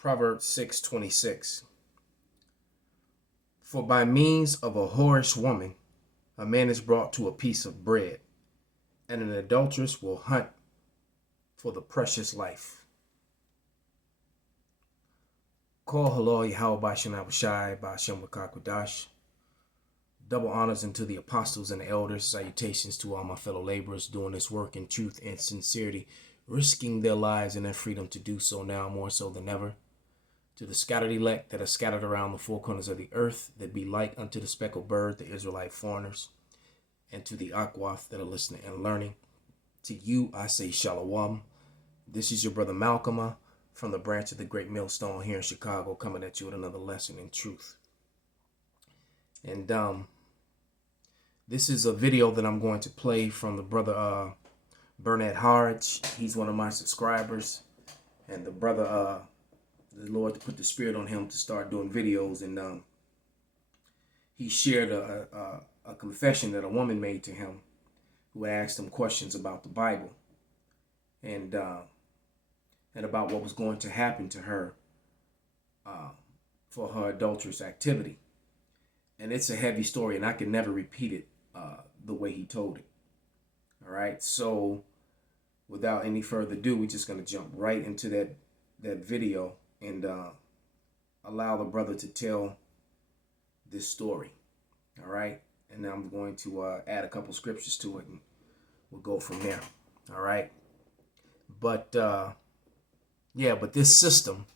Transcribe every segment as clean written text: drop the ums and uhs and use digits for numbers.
Proverbs 6:26. For by means of a whorish woman, a man is brought to a piece of bread, and an adulteress will hunt for the precious life. Call halal Yahweh Bashem Abishai Bashem Wakakwadash. Double honors unto the apostles and the elders. Salutations to all my fellow laborers doing this work in truth and sincerity, risking their lives and their freedom to do so now more so than ever. To the scattered elect that are scattered around the four corners of the earth, that be like unto the speckled bird, the Israelite foreigners, and to the Akwaf that are listening and learning. To you I say Shalom. This is your brother Malcolm from the branch of the Great Millstone here in Chicago, coming at you with another lesson in truth. And this is a video that I'm going to play from the brother Bernard Harge. He's one of my subscribers, and the brother the Lord put the spirit on him to start doing videos, and he shared a confession that a woman made to him who asked him questions about the Bible and about what was going to happen to her for her adulterous activity. And it's a heavy story, and I can never repeat it the way he told it. All right, so without any further ado, we're just going to jump right into that video and allow the brother to tell this story. All right, and now I'm going to add a couple scriptures to it, and we'll go from there. All right, but but this system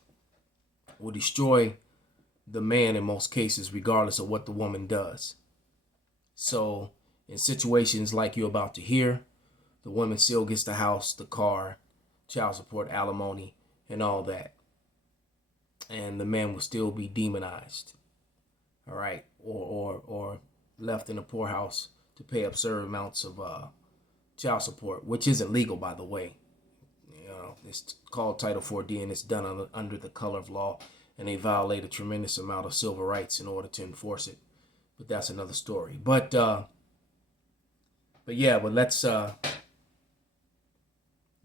will destroy the man in most cases, regardless of what the woman does. So in situations like you're about to hear, the woman still gets the house, the car, child support, alimony, and all that. And the man will still be demonized. All right, or left in a poorhouse to pay absurd amounts of child support, which isn't legal, by the way. You know, it's called Title 4D, and it's done under the color of law, and they violate a tremendous amount of civil rights in order to enforce it. But that's another story. But let's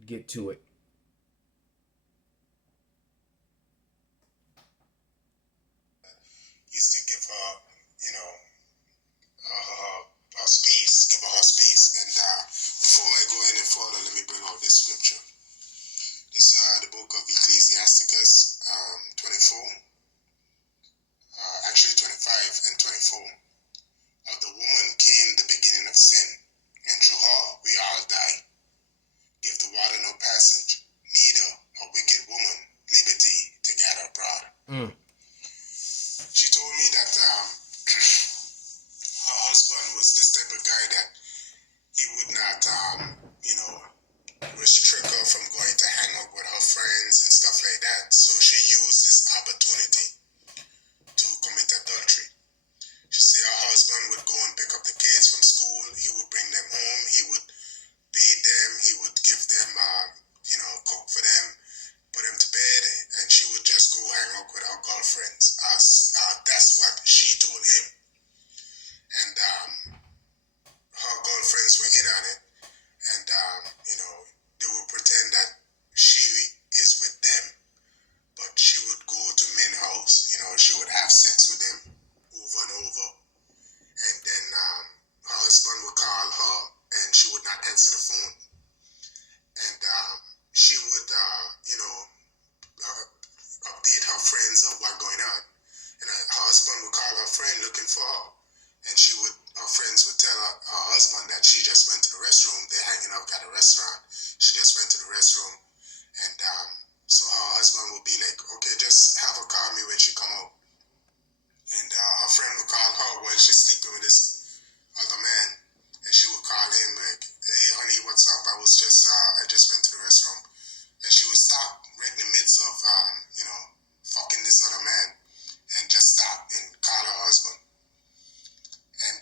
get to it. Used to give her, her space, give her her space. And before I go any further, let me bring out this scripture. This is the book of Ecclesiasticus 24, actually 25 and 24. Of the woman came the beginning of sin, and through her we all die. Give the water no passage, neither a wicked woman liberty to gather abroad. She told me that her husband was this type of guy that he would not, restrict her from going to hang out with her friends and stuff like that. So she used this opportunity to commit adultery. She said her husband would go and pick up the kids from school. He would bring them home. He would bathe them. He would give them, cook for them, put them to bed, and she would just go hang out with her girlfriends. That's what she told him. And her girlfriends were in on it. And, they would pretend that she is with them. But she would go to men's house. She would have sex with them over and over. And then her husband would call her, and she would not answer the phone. And she would, update her friends of what's going on. And her husband would call her friend looking for her. And her friends would tell her husband that she just went to the restroom. They're hanging out at a restaurant. She just went to the restroom. And so her husband would be like, okay, just have her call me when she come out. And her friend would call her while she's sleeping with this other man. And she would call him like, hey, honey, what's up? I just went to the restroom. And she would stop right in the midst of, fucking this other man. And just stop and call her husband. And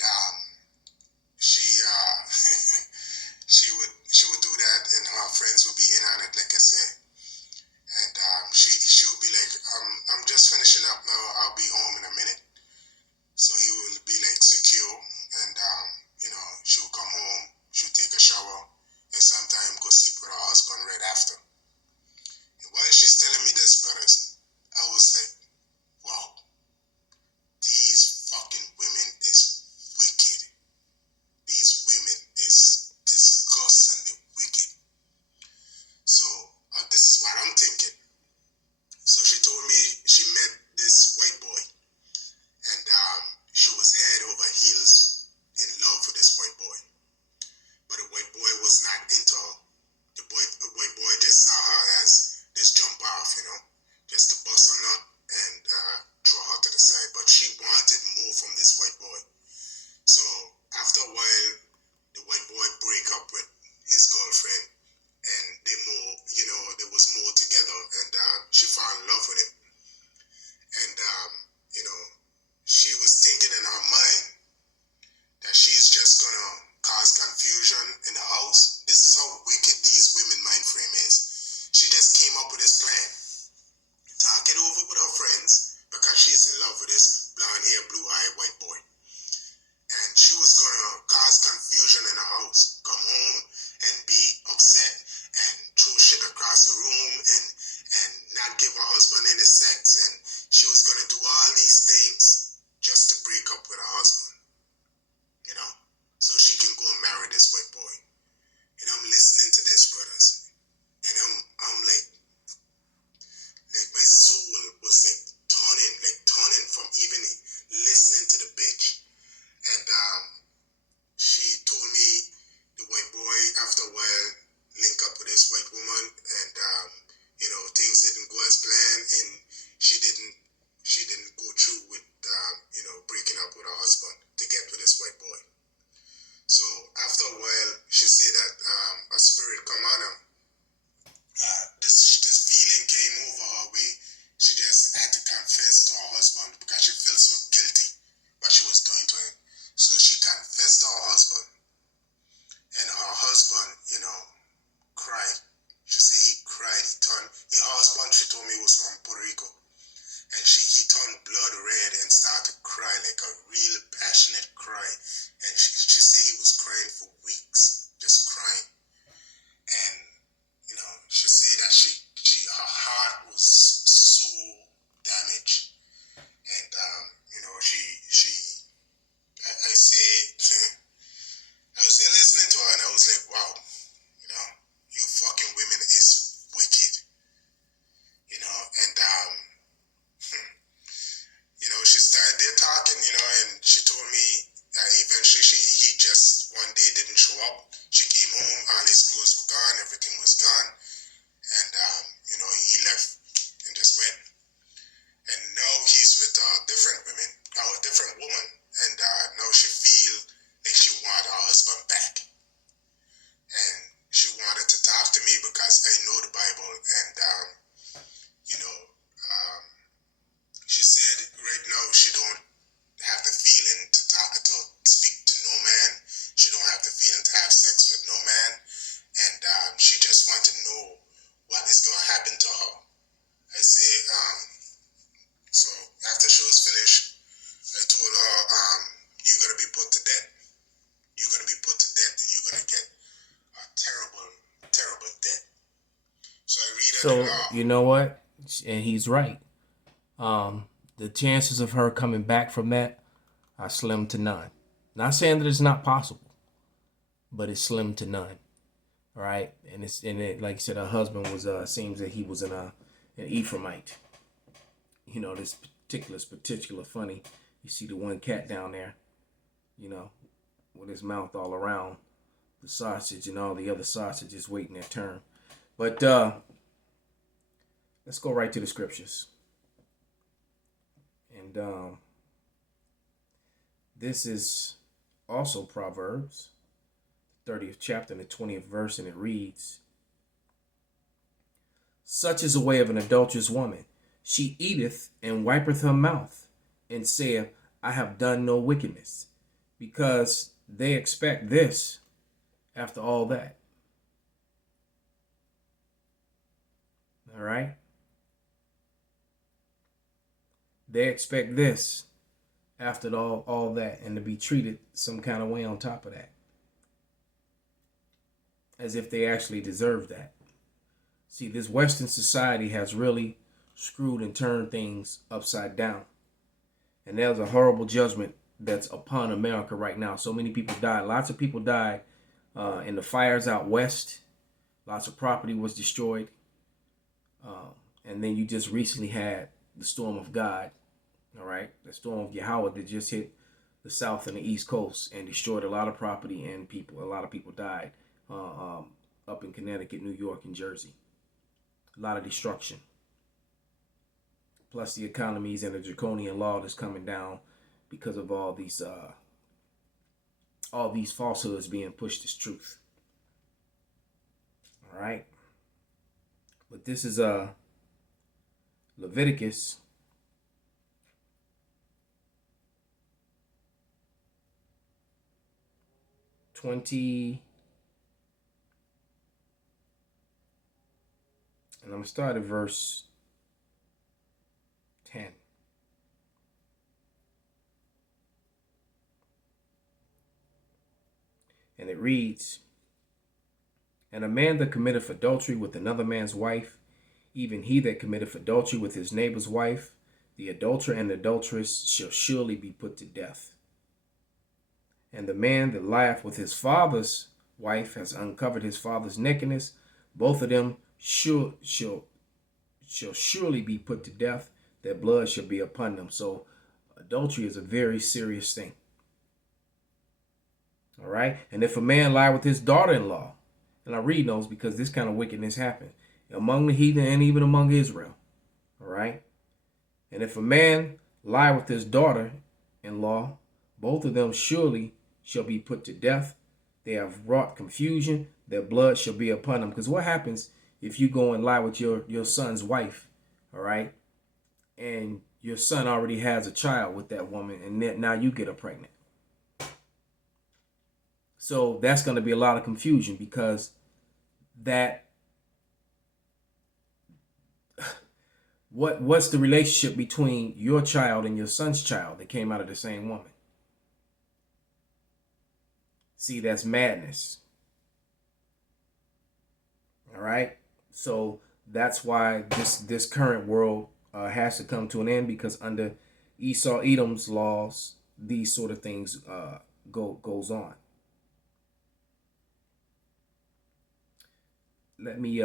she would do that, and her friends would be in on it, like I said. And she would be like, I'm just finishing up now. I'll be home in a minute. So he will be like secure, and she will come home. She'll take a shower, and sometimes go sleep with her husband right after. And while she's telling me this, brothers, I was like, wow, these fucking women is wicked. These women is disgustingly wicked. So this is what I'm thinking. So she told me she met this white boy, and she was head over heels in love with this white boy. But the white boy was not into her. The white boy just saw her as this jump off, just to bust her nut and throw her to the side. But she wanted more from this white boy. So after a while, the white boy break up with his girlfriend, and there was more together, and she fell in love with him. And she was thinking in her mind that she's just gonna cause confusion in the house. This is how wicked these women mind frame is. She just came up with this plan. Talk it over with her friends because she's in love with this blonde hair, blue eye white boy. And she was gonna cause confusion in the house. Come home and be upset and throw shit across the room and not give her husband any sex. And she was gonna do all these things just to break up with her husband. So she can go and marry this white boy. And I'm listening to this, brothers, and I'm like my soul was like turning from even listening to the bitch. And she told me the white boy after a while link up with this white woman, and things didn't go as planned, and she didn't go through with breaking up with her husband to get with this white boy. So after a while, she said that a spirit come on her. This feeling came over her way. She just had to confess to her husband because she felt so guilty what she was doing to him. So she confessed to her husband, and her husband, cried. She said he cried. Her husband, she told me, was from Puerto Rico, and he turned blood red and started to cry like a real passionate cry. And she said he was crying for weeks, just crying. And she said that her heart was so damaged, and I was there listening to her, and I was like, wow, you fucking women is wicked, and she started there talking, and she told me eventually he just one day didn't show up. She came home, all his clothes were gone, everything was gone, and he left and just went. And now he's with different women, a different woman, and now she feel like she want her husband back, and she wanted to talk to me because I know the Bible, and she said right now she don't have the feeling to speak to no man. She don't have the feeling to have sex with no man, and she just want to know what is going to happen to her. I say, so after she was finished, I told her, you're going to be put to death. You're going to be put to death, and you're going to get a terrible, terrible death. So I read it. So you know what? And he's right. The chances of her coming back from that are slim to none. Not saying that it's not possible, but it's slim to none. All right, and it like you said, her husband was seems that he was an Ephraimite. This particular funny. You see the one cat down there, with his mouth all around the sausage, and all the other sausages waiting their turn. But let's go right to the scriptures. And this is also Proverbs, 30th chapter and the 20th verse, and it reads, "Such is the way of an adulterous woman. She eateth and wipeth her mouth, and saith, I have done no wickedness," because they expect this after all that. All right? They expect this after all that, and to be treated some kind of way on top of that, as if they actually deserve that. See, this Western society has really screwed and turned things upside down. And there's a horrible judgment that's upon America right now. So many people died. Lots of people died in the fires out west. Lots of property was destroyed. And then you just recently had the storm of God, all right? The storm of Yahweh that just hit the south and the east coast and destroyed a lot of property and people. A lot of people died up in Connecticut, New York, and Jersey. A lot of destruction. Plus the economies and the draconian law that's coming down because of all these falsehoods being pushed as truth. All right. But this is Leviticus 20, and I'm gonna start at verse 10. And it reads, "And a man that committeth adultery with another man's wife, even he that committeth adultery with his neighbor's wife, the adulterer and the adulteress shall surely be put to death. And the man that lieth with his father's wife has uncovered his father's nakedness. Both of them shall surely be put to death. Their blood shall be upon them." So adultery is a very serious thing. All right. And if a man lie with his daughter-in-law, and I read those because this kind of wickedness happened among the heathen and even among Israel. All right. And if a man lie with his daughter-in-law, both of them surely shall be put to death. They have wrought confusion. Their blood shall be upon them. Because what happens if you go and lie with your son's wife, all right, and your son already has a child with that woman, and then now you get her pregnant? So that's going to be a lot of confusion because what's the relationship between your child and your son's child that came out of the same woman? See, that's madness. All right. So that's why this current world has to come to an end, because under Esau Edom's laws, these sort of things goes on. Let me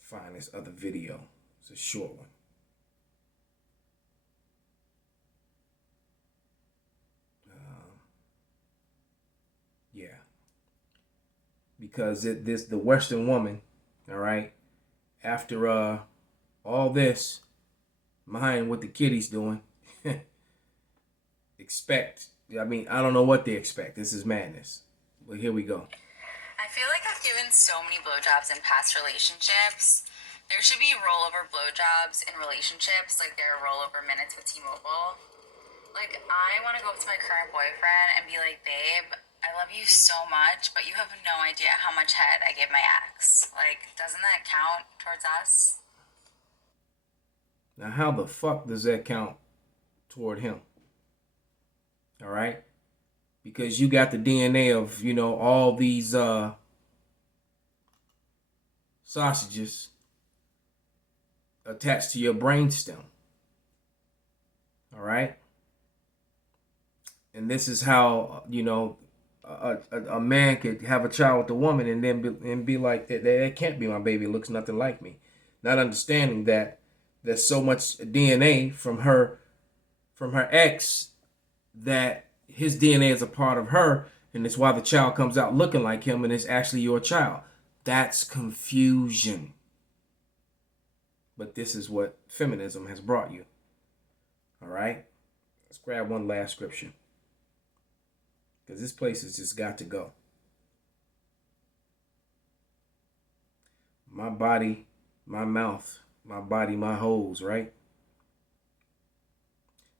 find this other video. It's a short one. Yeah, because the Western woman, all right, after all this, mind what the kitty's doing, I don't know what they expect. This is madness. But here we go. I feel like I've given so many blowjobs in past relationships. There should be rollover blowjobs in relationships, like there are rollover minutes with T-Mobile. Like, I want to go up to my current boyfriend and be like, babe, I love you so much, but you have no idea how much head I give my ex. Like, doesn't that count towards us? Now, how the fuck does that count toward him? All right? Because you got the DNA of, all these sausages attached to your brainstem. All right? And this is how, a man could have a child with a woman and then be like, that can't be my baby. It looks nothing like me. Not understanding that there's so much DNA from her ex that his DNA is a part of her, and it's why the child comes out looking like him and it's actually your child. That's confusion. But this is what feminism has brought you. All right? Let's grab one last scripture, because this place has just got to go. My body, my mouth, my body, my holes, right?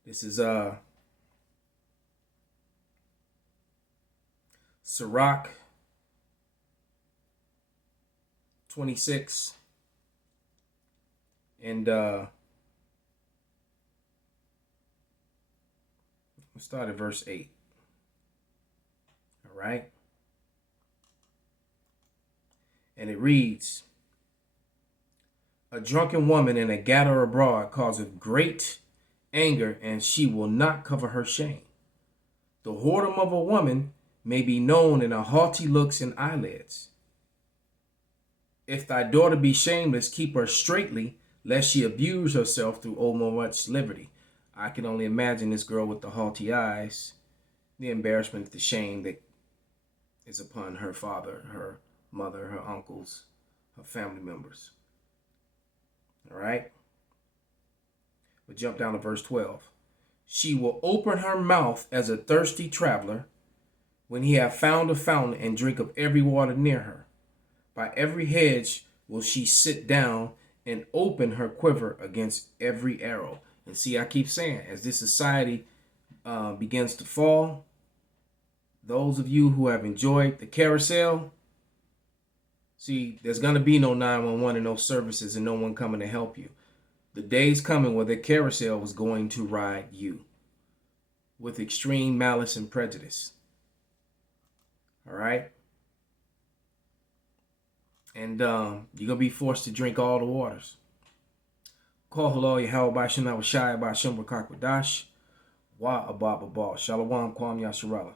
This is Sirach 26 and we'll start at verse 8. All right. And it reads, A drunken woman in a gather abroad causeth great anger, and she will not cover her shame. The whoredom of a woman may be known in her haughty looks and eyelids. If thy daughter be shameless, keep her straitly, lest she abuse herself through overmuch liberty. I can only imagine this girl with the haughty eyes, the embarrassment, the shame that is upon her father, her mother, her uncles, her family members. All right? We'll jump down to verse 12. She will open her mouth as a thirsty traveler when he have found a fountain, and drink of every water near her. By every hedge will she sit down and open her quiver against every arrow. And see, I keep saying, as this society begins to fall, those of you who have enjoyed the carousel, see, there's going to be no 911 and no services and no one coming to help you. The day's coming where the carousel was going to ride you with extreme malice and prejudice. All right? And you're going to be forced to drink all the waters. Call hello, Yahweh Bashim, I was shy about Shimba Kakwadash. Wa Ababa Ball. Shalom, Kwam Yasharala.